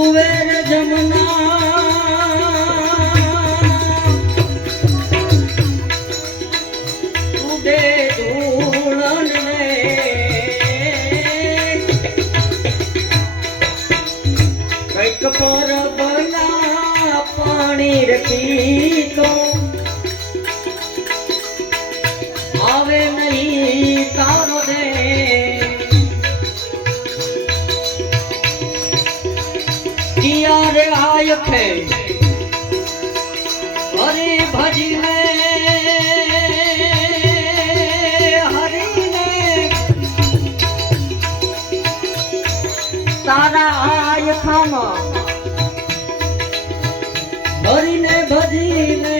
સુવેર જમના. ઉડે ધૂળન. કંઈક પર બના પાણી રખી. કિયા રે આય છે હરે ભજીને હરીને તારા આય ખામાં. હરીને ભજીને